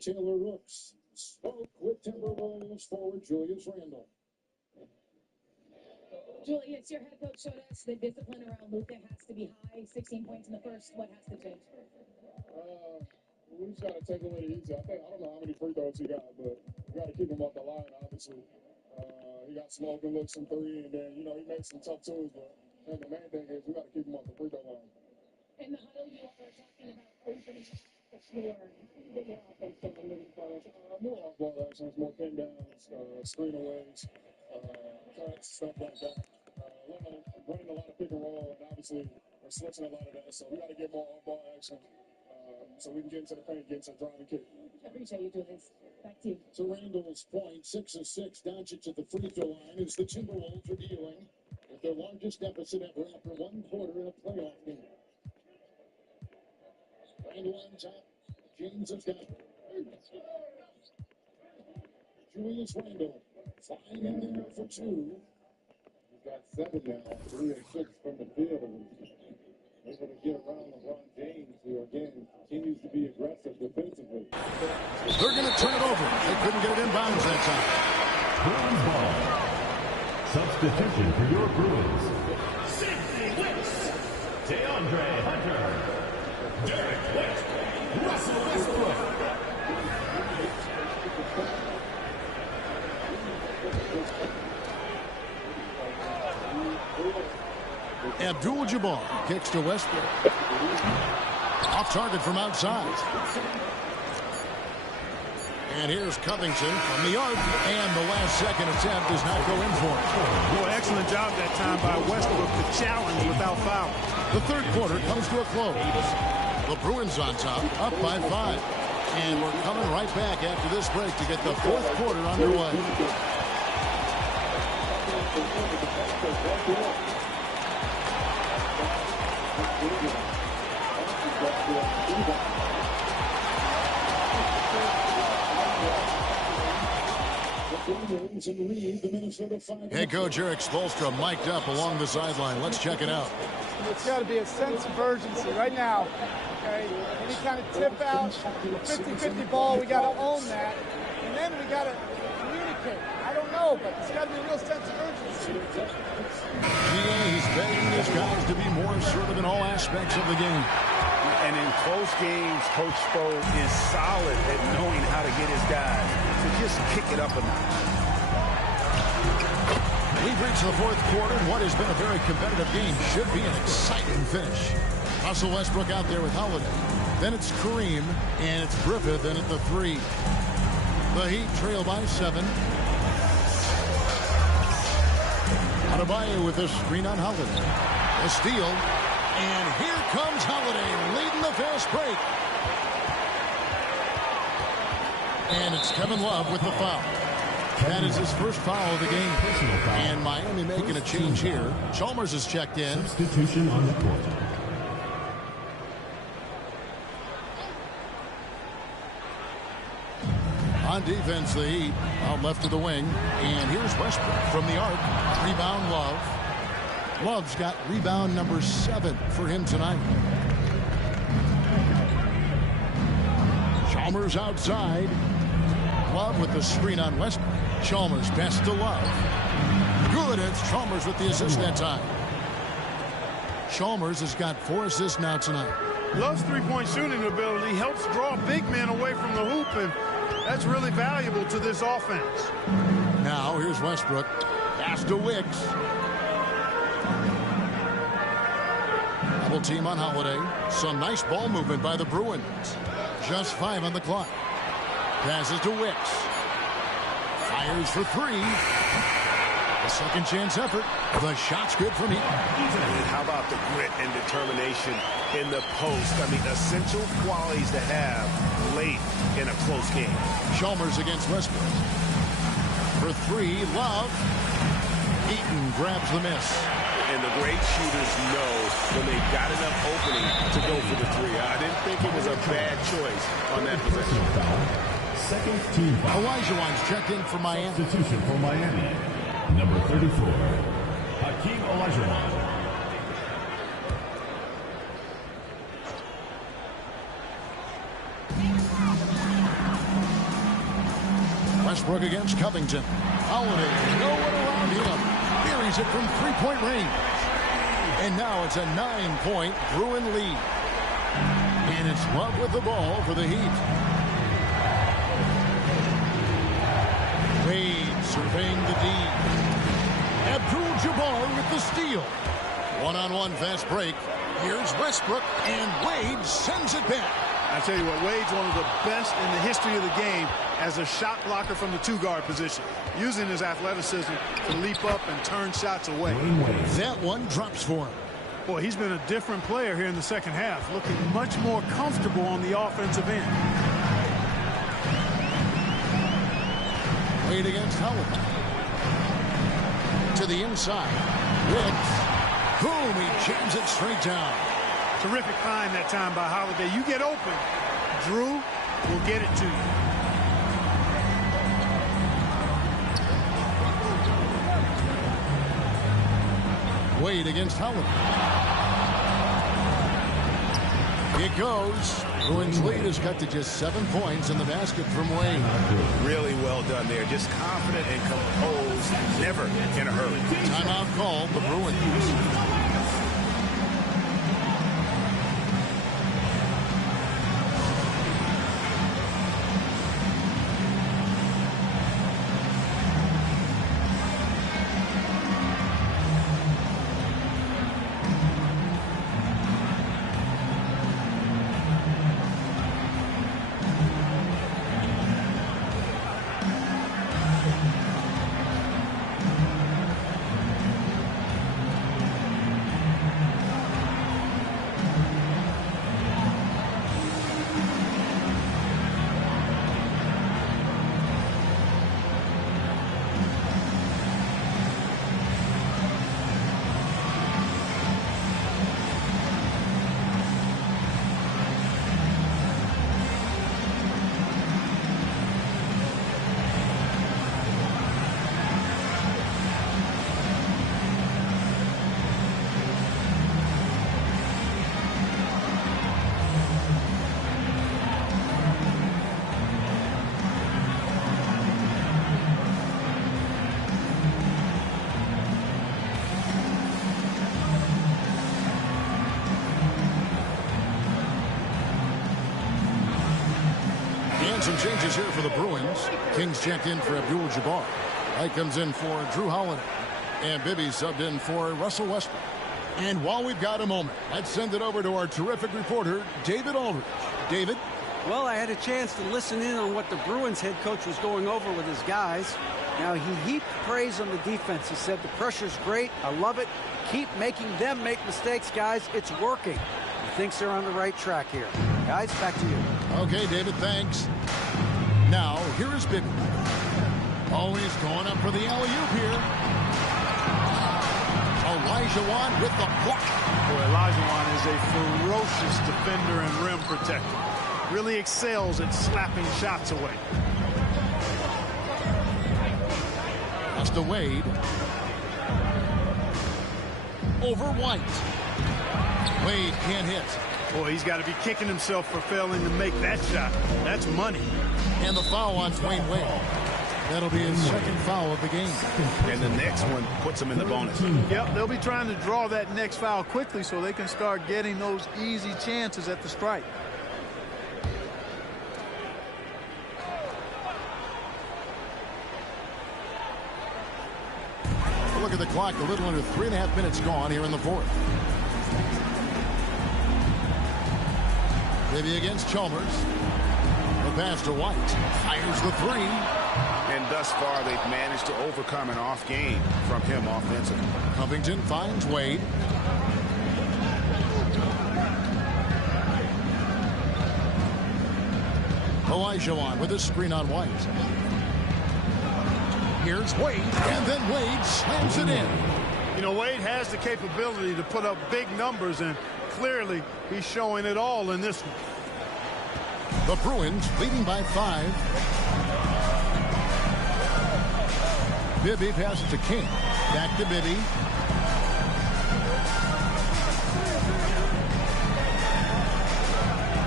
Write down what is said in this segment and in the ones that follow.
Taylor Rooks. Spoke with Timberwolves forward Julius Randle. Julius, your head coach showed us the discipline around Luka has to be high. 16 points in the first. What has to change? We just got to take away the easy. I don't know how many free throws he got, but we got to keep him off the line, obviously. He got smoke and looks from three, and then, he made some tough twos, but the main thing is we got to keep him off the free throw line. In the huddle, you all are talking about opening the floor. How do you get your offense going moving forward? More off-ball actions, more pin downs, screen-aways, cuts, stuff like that. Running a lot of pick and roll, and obviously we're switching a lot of that, so we got to get more off-ball action so we can get into the paint, get into the driving kick. I appreciate you, Julius. Back to you. To Randall's point, 6 of 6. Doncic at the free throw line as the Timberwolves are dealing with their largest deficit ever after one quarter in a playoff game. Randall on top. James has got Julius Randall flying in there for 2. He's got 7 now, 3 of 6 from the field. Able to get around LeBron James, who again continues to be aggressive defensively. They're going to turn it over. They couldn't get it in bounds that time. Bruins ball. Substitution for your Bruins. 60 West. DeAndre Hunter. Derek White. Russell Westbrook. Abdul-Jabbar kicks to Westbrook. Off target from outside. And here's Covington from the arc, and the last second attempt does not go in for it. Well, excellent job that time by Westbrook to challenge without foul. The third quarter comes to a close. The Bruins on top, up by 5. And we're coming right back after this break to get the fourth quarter underway. Head coach Eric Spoelstra mic'd up along the sideline. Let's check it out. It's got to be a sense of urgency right now. Okay, any kind of tip out, 50-50 ball, we got to own that, and then we got to communicate. I don't know, but it's got to be a real sense of urgency. Yeah, he's begging his guys to be more assertive in all aspects of the game. And in close games, Coach Spo is solid at knowing how to get his guys to just kick it up a notch. We've reached the fourth quarter, and what has been a very competitive game should be an exciting finish. Russell Westbrook out there with Holiday. Then it's Kareem, and it's Griffith in at the 3. The Heat trail by 7. Adebayo with a screen on Holiday. A steal. And here comes Holiday leading the fast break. And it's Kevin Love with the foul. That is his first foul of the game. And Miami making a change here. Chalmers has checked in. Substitution on the court. On defense, the Heat out left of the wing. And here's Westbrook from the arc. Rebound Love. Love's got rebound number 7 for him tonight. Chalmers outside. Love with the screen on Westbrook. Chalmers best to Love. Good. It's Chalmers with the assist that time. Chalmers has got 4 assists now tonight. Love's three-point shooting ability helps draw big men away from the hoop, and that's really valuable to this offense. Now here's Westbrook. Pass to Wicks. Double team on Holiday. Some nice ball movement by the Bruins. Just 5 on the clock. Passes to Wicks. Fires for 3. A second chance effort. The shot's good from Heat. How about the grit and determination in the post? I mean, essential qualities to have late in a close game. Chalmers against Westbrook. For 3, Love. Eaton grabs the miss. And the great shooters know when they've got enough opening to go for the 3. I didn't think it was a bad choice on that possession. Second team foul. Olajuwon's checked in for Miami. Substitution for Miami. Number 34, Hakeem Olajuwon. Westbrook against Covington. Holiday, no one around him. Buries it from three-point range. And now it's a 9-point Bruin lead. And it's Love with the ball for the Heat. Wade surveying the D. Abdul-Jabbar with the steal. One-on-one fast break. Here's Westbrook, and Wade sends it back. I tell you what, Wade's one of the best in the history of the game as a shot blocker from the two-guard position, using his athleticism to leap up and turn shots away. That one drops for him. Boy, he's been a different player here in the second half, looking much more comfortable on the offensive end. Wade against Howard. To the inside. Wicks. Boom, he jams it straight down. Terrific find that time by Holiday. You get open, Drew will get it to you. Wade against Howard. It goes. Bruins lead is cut to just 7 points in the basket from Wade. Really well done there. Just confident and composed. Never in a hurry. Timeout called the Bruins. Some changes here for the Bruins. Kings checked in for Abdul-Jabbar. Wright comes in for Drew Holiday. And Bibby subbed in for Russell Westbrook. And while we've got a moment, let's send it over to our terrific reporter, David Aldridge. David? Well, I had a chance to listen in on what the Bruins head coach was going over with his guys. Now, he heaped praise on the defense. He said, the pressure's great. I love it. Keep making them make mistakes, guys. It's working. He thinks they're on the right track here. Guys, back to you. Okay, David, thanks. Now, here is Bibby. Always going up for the alley-oop here. Olajuwon with the block. Boy, Olajuwon is a ferocious defender and rim protector. Really excels at slapping shots away. That's to Wade. Over White. Wade can't hit. Boy, he's got to be kicking himself for failing to make that shot. That's money. And the foul on Dwayne Wade. That'll be his second foul of the game. And the next one puts him in the bonus. Yep, they'll be trying to draw that next foul quickly so they can start getting those easy chances at the strike. Look at the clock, a little under 3.5 minutes gone here in the fourth. Maybe against Chalmers. The pass to White. Fires the three. And thus far, they've managed to overcome an off game from him offensively. Covington finds Wade. Olajuwon with a screen on White. Here's Wade, and then Wade slams it in. You know, Wade has the capability to put up big numbers, and clearly he's showing it all in this one. The Bruins leading by 5. Bibby passes to King. Back to Bibby.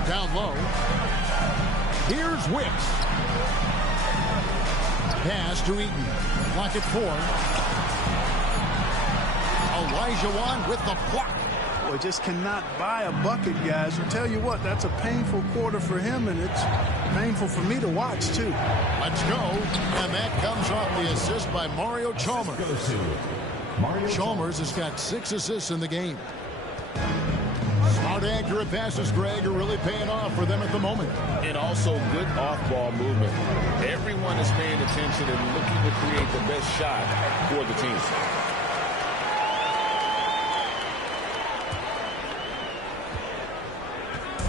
Down low. Here's Wicks. Pass to Eaton. Block at 4. Elijah with the block. Boy, just cannot buy a bucket, guys. I'll tell you what, that's a painful quarter for him, and it's painful for me to watch, too. Let's go. And that comes off the assist by Mario Chalmers. Chalmers has got 6 assists in the game. Smart, accurate passes, Greg, are really paying off for them at the moment. And also good off-ball movement. Everyone is paying attention and looking to create the best shot for the team.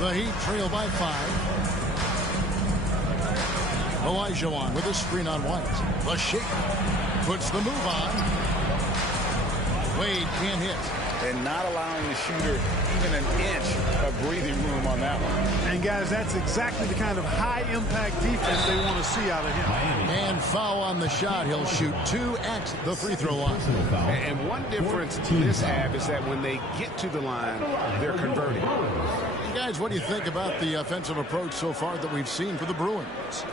The Heat trail by 5. Elijah with a screen on White. The shake puts the move on. Wade can't hit. And not allowing the shooter even an inch of breathing room on that one. And, guys, that's exactly the kind of high-impact defense they want to see out of him. And foul on the shot. He'll shoot 2 at the free throw line. And one difference this have is that when they get to the line, they're converting. Hey guys, what do you think about the offensive approach so far that we've seen for the Bruins?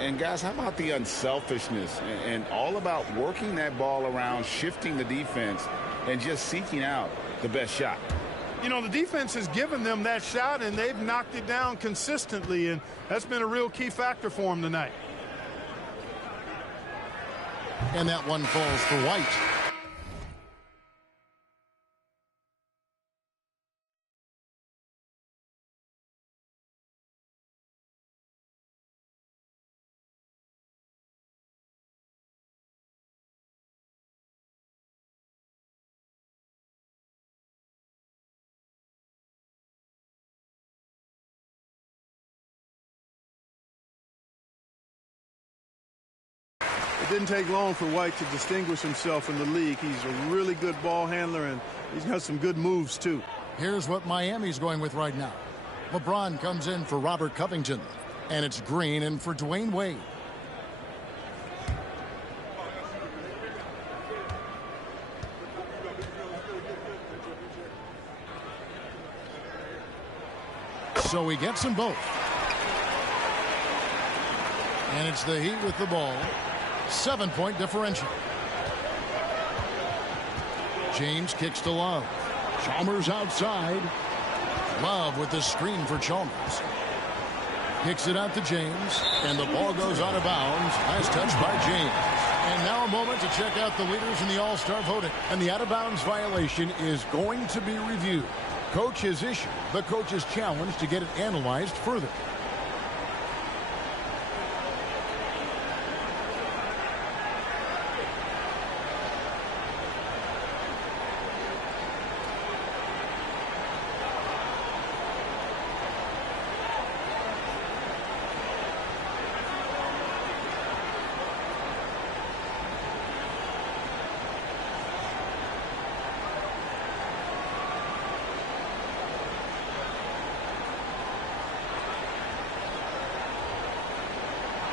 And, guys, how about the unselfishness and all about working that ball around, shifting the defense, and just seeking out the best shot? You know, the defense has given them that shot, and they've knocked it down consistently, and that's been a real key factor for them tonight. And that one falls for White. It didn't take long for White to distinguish himself in the league. He's a really good ball handler, and he's got some good moves, too. Here's what Miami's going with right now. LeBron comes in for Robert Covington, and it's Green in for Dwayne Wade. So he gets them both. And it's the Heat with the ball. 7-point differential. James kicks to Love. Chalmers outside. Love with the screen for Chalmers. Kicks it out to James. And the ball goes out of bounds. Last touch by James. And now a moment to check out the leaders in the All-Star voting. And the out-of-bounds violation is going to be reviewed. Coach has issued the coach's challenge to get it analyzed further.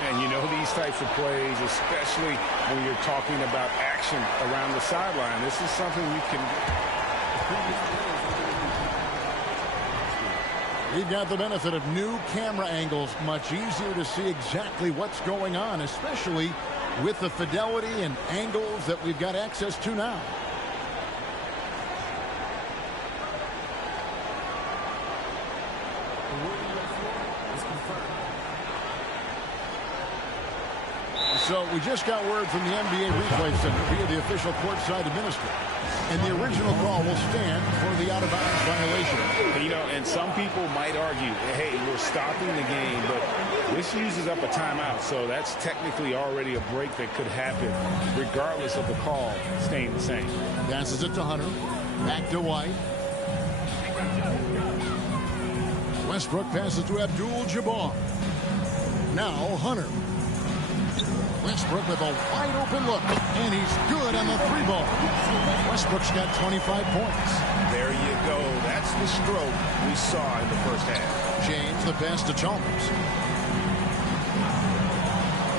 And you know these types of plays, especially when you're talking about action around the sideline, this is something you can... We've got the benefit of new camera angles. Much easier to see exactly what's going on, especially with the fidelity and angles that we've got access to now. So we just got word from the NBA Replay Center via the official courtside administrator. And the original call will stand for the out-of-bounds violation. You know, and some people might argue, hey, we're stopping the game, but this uses up a timeout, so that's technically already a break that could happen, regardless of the call staying the same. Passes it to Hunter. Back to White. Westbrook passes to Abdul-Jabbar. Now Hunter. Westbrook with a wide open look, and he's good on the 3-ball. Westbrook's got 25 points. There you go. That's the stroke we saw in the first half. James, the pass to Chalmers.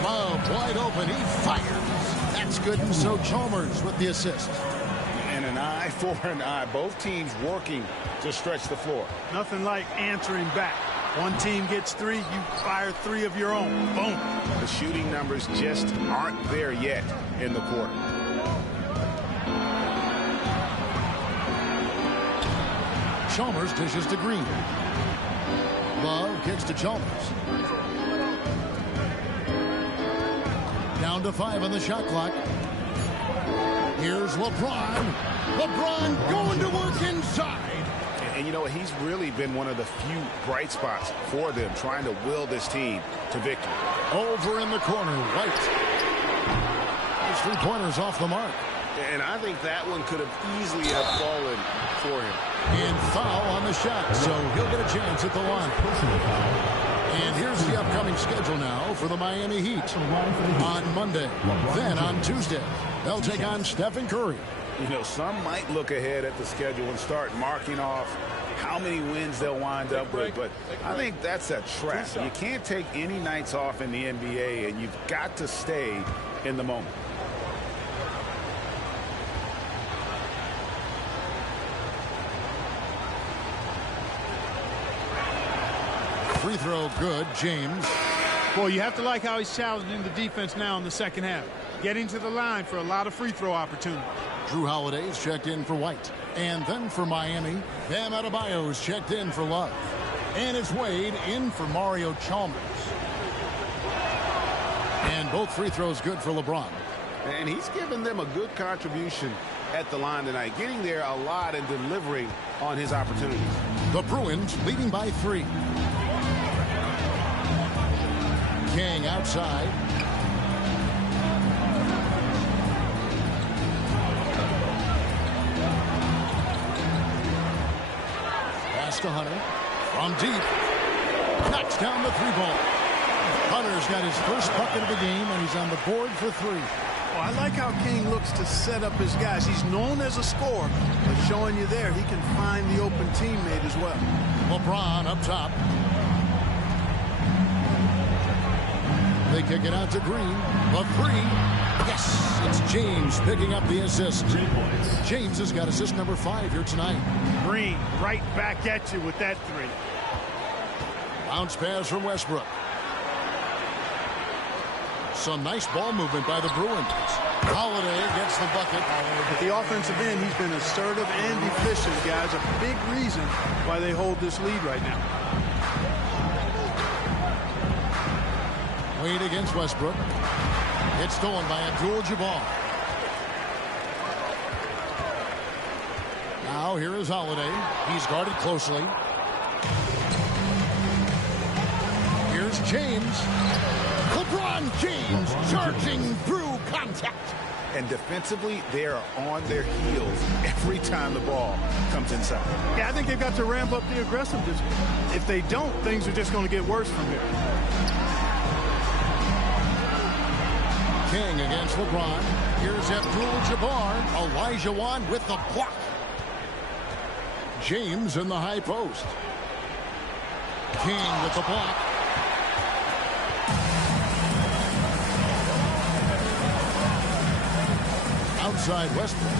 Love wide open. He fires. That's good. And so Chalmers with the assist. And an eye for an eye. Both teams working to stretch the floor. Nothing like answering back. One team gets 3, you fire 3 of your own. Boom. The shooting numbers just aren't there yet in the quarter. Chalmers dishes to Green. Love kicks to Chalmers. Down to 5 on the shot clock. Here's LeBron. LeBron going to work inside. And you know, he's really been one of the few bright spots for them, trying to will this team to victory. Over in the corner, White. His three-pointers off the mark. And I think that one could have easily have fallen for him. And foul on the shot, so he'll get a chance at the line. And here's the upcoming schedule now for the Miami Heat. On Monday, then on Tuesday, they'll take on Stephen Curry. You know, some might look ahead at the schedule and start marking off how many wins they'll wind up with, but I think that's a trap. You can't take any nights off in the NBA, and you've got to stay in the moment. Free throw good, James. Boy, you have to like how he's challenging the defense now in the second half. Getting to the line for a lot of free throw opportunities. Drew Holiday's checked in for White. And then for Miami, Bam Adebayo's checked in for Love. And it's Wade in for Mario Chalmers. And both free throws good for LeBron. And he's given them a good contribution at the line tonight, getting there a lot and delivering on his opportunities. The Bruins leading by 3. King outside. Pass to Hunter. From deep. Knocks down the 3-ball. Hunter's got his first bucket of the game, and he's on the board for 3. Oh, I like how King looks to set up his guys. He's known as a scorer, but showing you there, he can find the open teammate as well. LeBron up top. They kick it out to Green. The 3. Yes, it's James picking up the assist. James has got assist number 5 here tonight. Green right back at you with that 3. Bounce pass from Westbrook. Some nice ball movement by the Bruins. Holiday gets the bucket. At the offensive end, he's been assertive and efficient, guys. A big reason why they hold this lead right now. Wade against Westbrook. It's stolen by Abdul-Jabbar. Now here is Holiday. He's guarded closely. Here's James. LeBron James charging through contact. And defensively, they are on their heels every time the ball comes inside. Yeah, I think they've got to ramp up the aggressiveness. If they don't, things are just going to get worse from here. King against LeBron. Here's Abdul-Jabbar. Elijah Wan with the block. James in the high post. King with the block. Outside Westbrook.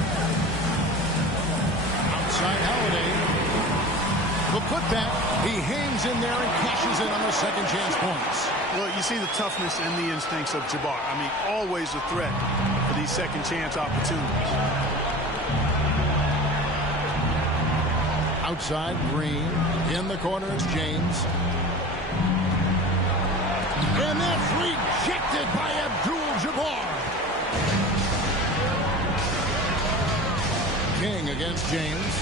Outside Holiday. The putback. He hangs in there and cashes in on the second chance points. Well, you see the toughness and the instincts of Jabbar. I mean, always a threat for these second chance opportunities. Outside Green. In the corner it's James. And that's rejected by Abdul-Jabbar. King against James.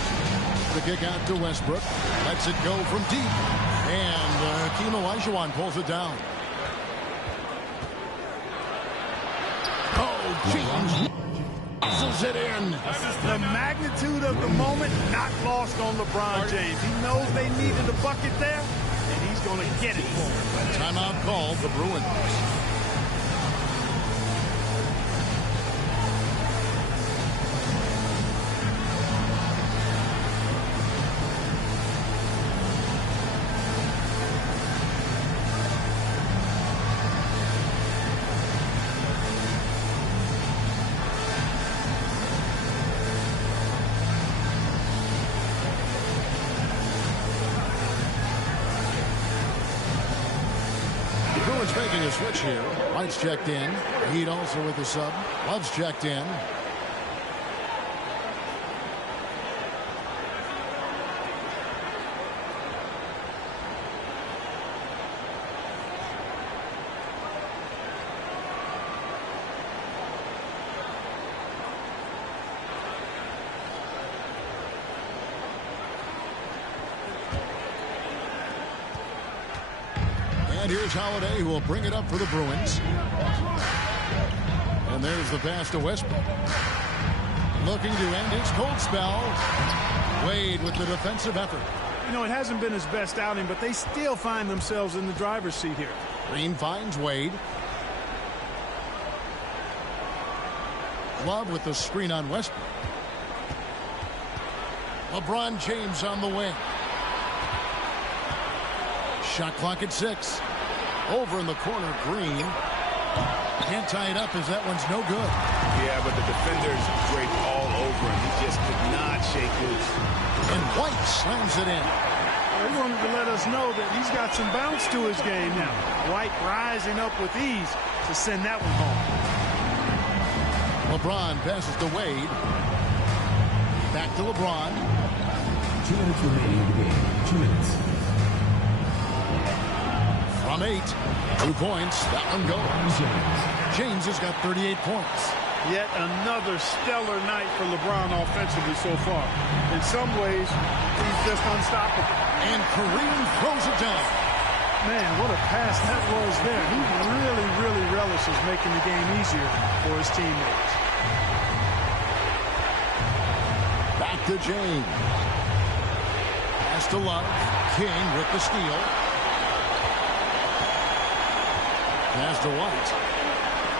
The kick out to Westbrook. Lets it go from deep. And Hakeem Olajuwon pulls it down. Oh, James muscles it in. The magnitude of the moment not lost on LeBron James. He knows they needed a bucket there, and he's going to get it for them. Timeout called the Bruins. running a switch here. White's checked in. Heat also with the sub. Love's checked in. And here's Holiday, who will bring it up for the Bruins. And there's the pass to Westbrook. Looking to end his cold spell. Wade with the defensive effort. You know, it hasn't been his best outing, but they still find themselves in the driver's seat here. Green finds Wade. Love with the screen on Westbrook. LeBron James on the wing. Shot clock at 6. Over in the corner, Green. Can't tie it up as that one's no good. Yeah, but the defenders draped all over him. He just could not shake loose. And White slams it in. He wanted to let us know that he's got some bounce to his game now. White rising up with ease to send that one home. LeBron passes to Wade. Back to LeBron. 2 minutes remaining in the game. 2 minutes. From 8. 2 points. That one goes. James has got 38 points. Yet another stellar night for LeBron offensively so far. In some ways, he's just unstoppable. And Kareem throws it down. Man, what a pass that was there. He really, really relishes making the game easier for his teammates. Back to James. Pass to Love. King with the steal. Pass to White.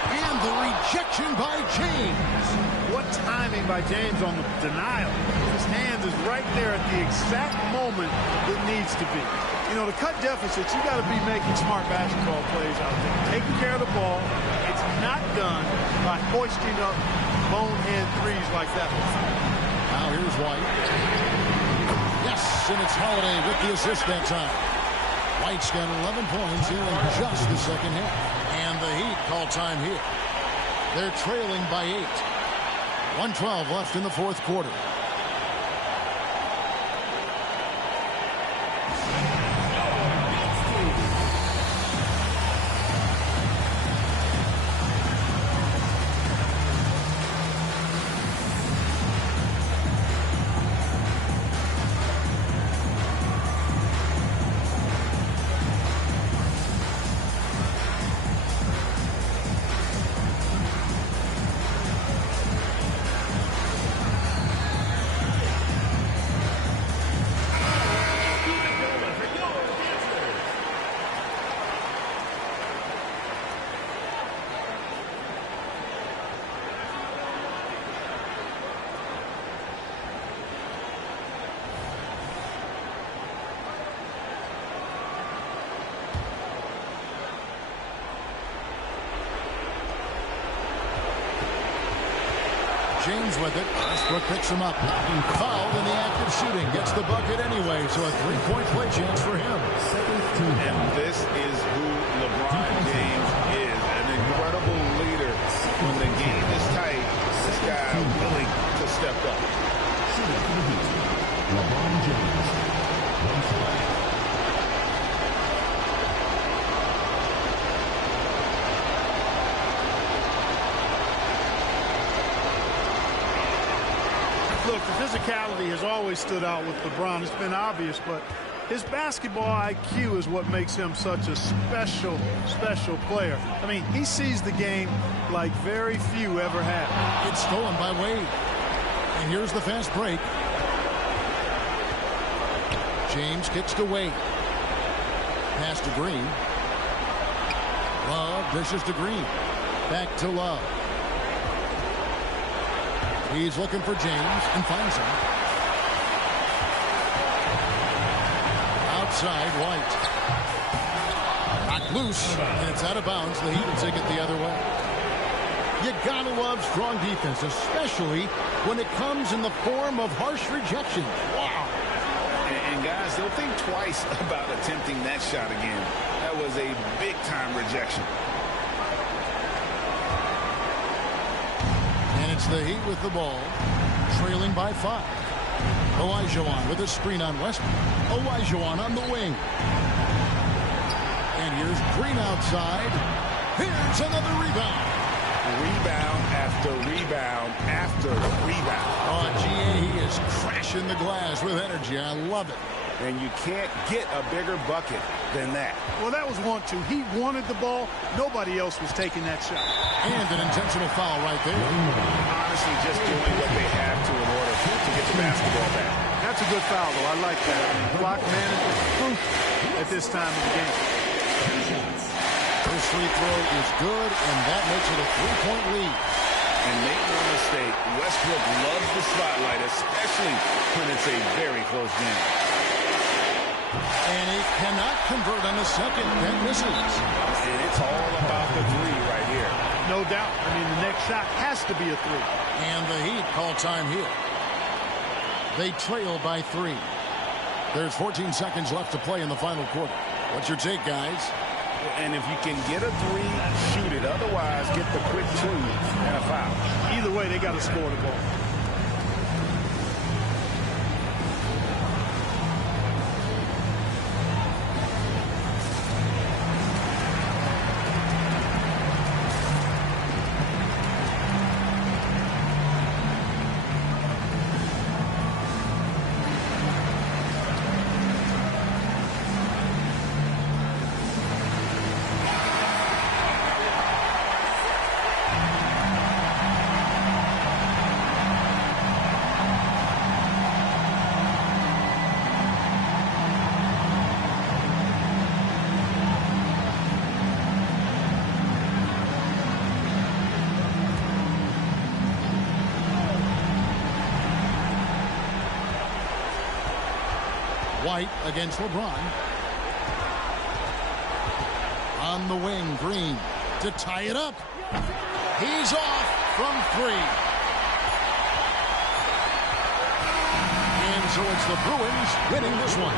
And the rejection by James. What timing by James on the denial. His hand is right there at the exact moment it needs to be. You know, to cut deficits, you got to be making smart basketball plays out there. Taking care of the ball. It's not done by hoisting up bonehead threes like that one. Now here's White. Yes, and it's Holiday with the assist that time. White's got 11 points here in just the second half. And the Heat call time here. They're trailing by 8. 1:12 left in the fourth quarter. James with it. Westbrook picks him up. Fouled in the act of shooting. Gets the bucket anyway, so a 3-point play chance for him. And this is who LeBron James is. An incredible leader. When the game is tight, this guy willing to step up. LeBron James. 1 point. Look, the physicality has always stood out with LeBron. It's been obvious, but his basketball IQ is what makes him such a special, special player. I mean, he sees the game like very few ever have. It's stolen by Wade. And here's the fast break. James kicks to Wade. Pass to Green. Love dishes to Green. Back to Love. He's looking for James and finds him. Outside, White. Knocked loose, and it's out of bounds. The Heat will take it the other way. You gotta love strong defense, especially when it comes in the form of harsh rejection. Wow. And guys, they'll think twice about attempting that shot again. That was a big-time rejection. And it's the Heat with the ball, trailing by 5. Olajuwon with a screen on Westbrook. Olajuwon on the wing. And here's Green outside. Here's another rebound. Rebound after rebound after rebound. Oh, GA, he is crashing the glass with energy. I love it. And you can't get a bigger bucket than that. Well, that was 1-2. He wanted the ball. Nobody else was taking that shot. And an intentional foul right there. Honestly, just doing what they have to in order to get the basketball back. That's a good foul, though. I like that. Clock management is crucial at this time of the game. First free throw is good, and that makes it a 3-point lead. And make no mistake, Westbrook loves the spotlight, especially when it's a very close game. And he cannot convert on the second. That misses. And it's all about the three right here. No doubt. I mean, the next shot has to be a three. And the Heat call time here. They trail by 3. There's 14 seconds left to play in the final quarter. What's your take, guys? And if you can get a three, shoot it. Otherwise, get the quick 2 and a foul. Either way, they got to score the ball. White against LeBron. On the wing, Green to tie it up. He's off from 3. And so it's the Bruins winning this one.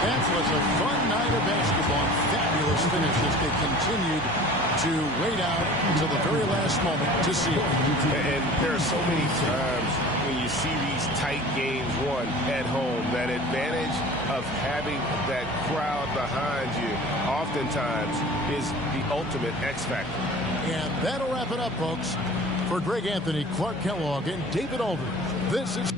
That was a fun night of basketball. Fabulous finish as they continued to wait out until the very last moment to see it. And there are so many times when you see these tight games won at home, that advantage of having that crowd behind you oftentimes is the ultimate X factor. And that'll wrap it up, folks. For Greg Anthony, Clark Kellogg, and David Aldridge, this is...